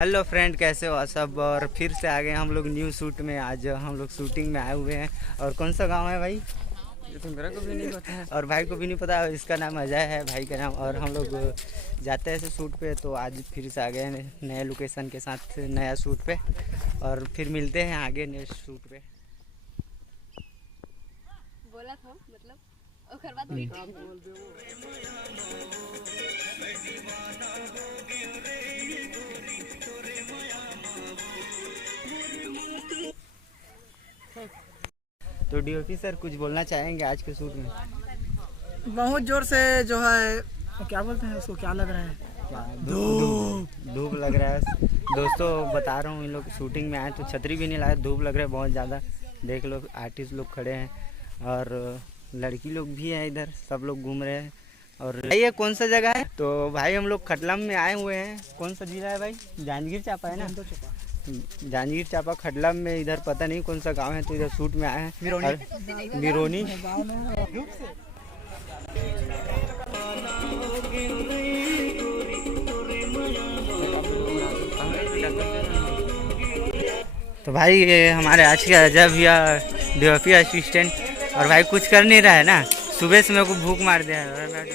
Hello friend, कैसे हो सब। और फिर से आ गए हम लोग न्यू शूट में। आज हम लोग शूटिंग में आए हुए हैं। और कौन सा गांव है भाई? ये तो मेरा को भी नहीं पता है और भाई को भी नहीं पता। और इसका नाम अजय है, भाई का नाम। और हम लोग जाते हैं ऐसे शूट पे, तो आज फिर से आ गए हैं नए लोकेशन के साथ नया शूट पे। और फिर मिलते हैं आगे नेक्स्ट शूट पे। बोला था मतलब ओकर बाद मीटिंग। तो डीओपी सर कुछ बोलना चाहेंगे आज के शूट में? बहुत जोर से जो है क्या बोलते हैं उसको, क्या लग रहा है, धूप लग रहा है दोस्तों। बता रहा हूँ, इन लोग शूटिंग में आए तो छतरी भी नहीं लाए, धूप लग रहा है बहुत ज़्यादा। देख लो आर्टिस्ट लोग खड़े हैं और लड़की लोग भी हैं इधर, सब लोग घूम रहे हैं। और ये कौन सा जगह है? तो भाई हम लोग खटलम में आए हुए हैं। कौन सा जिला है भाई? जांजगीर चांपा है ना? जांजगीर चांपा खटलम में, इधर पता नहीं कौन सा गांव है। तो इधर शूट में आए हैं बिरोनी। तो भाई ये हमारे आज के अजय भैया डीओपी असिस्टेंट। और भाई कुछ कर नहीं रहा है ना, सुबह से मेरे को भूख मार दिया है।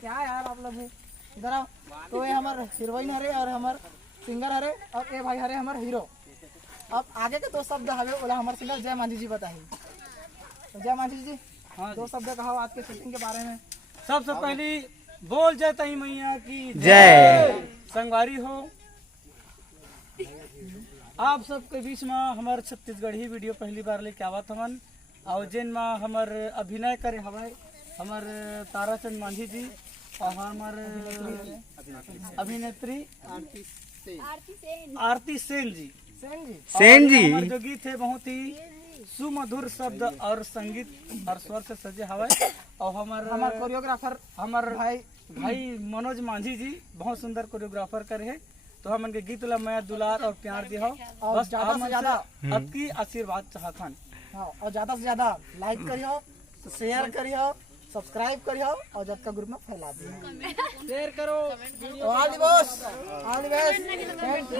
क्या यार आप लोग इधर आओ। तो ये हमारे हीरोइन हरे और हमार सिंगर हरे, और ये भाई हरे हमार हीरो। अब आगे के दो शब्द हवे बोला हमारे सिंगर जय मांझी जी बताइए। तो जय मांझी जी, हाँ, दो शब्द कहो आज के शूटिंग के बारे में। सबसे पहली बोल जय तई मैया की जय। संगवारी हो आप सबके बीच में हमार छत्तीसगढ़ी वीडियो पहली बार लेके आवत हवन। और जिन में हमार अभिनय करे हवाई हमार ताराचंद मांझी जी और हमार अभिनेत्री आरती सेन जी। सेन जी हमार जो गीत है बहुत ही सुमधुर शब्द और संगीत और स्वर से सजे हवाई। और हमार कोरियोग्राफर हमार भाई मनोज मांझी जी बहुत सुंदर कोरियोग्राफर करे है। तो हम उनके गीत ला मैं दुलार और प्यार दिया और बस ज्यादा से ज्यादा आपकी आशीर्वाद चाहतन। हाँ, और ज्यादा से ज्यादा लाइक करियो, शेयर करियो, सब्सक्राइब करियो और जब का ग्रुप में फैला दियो। शेयर करो। All the best, all the best. Thank you.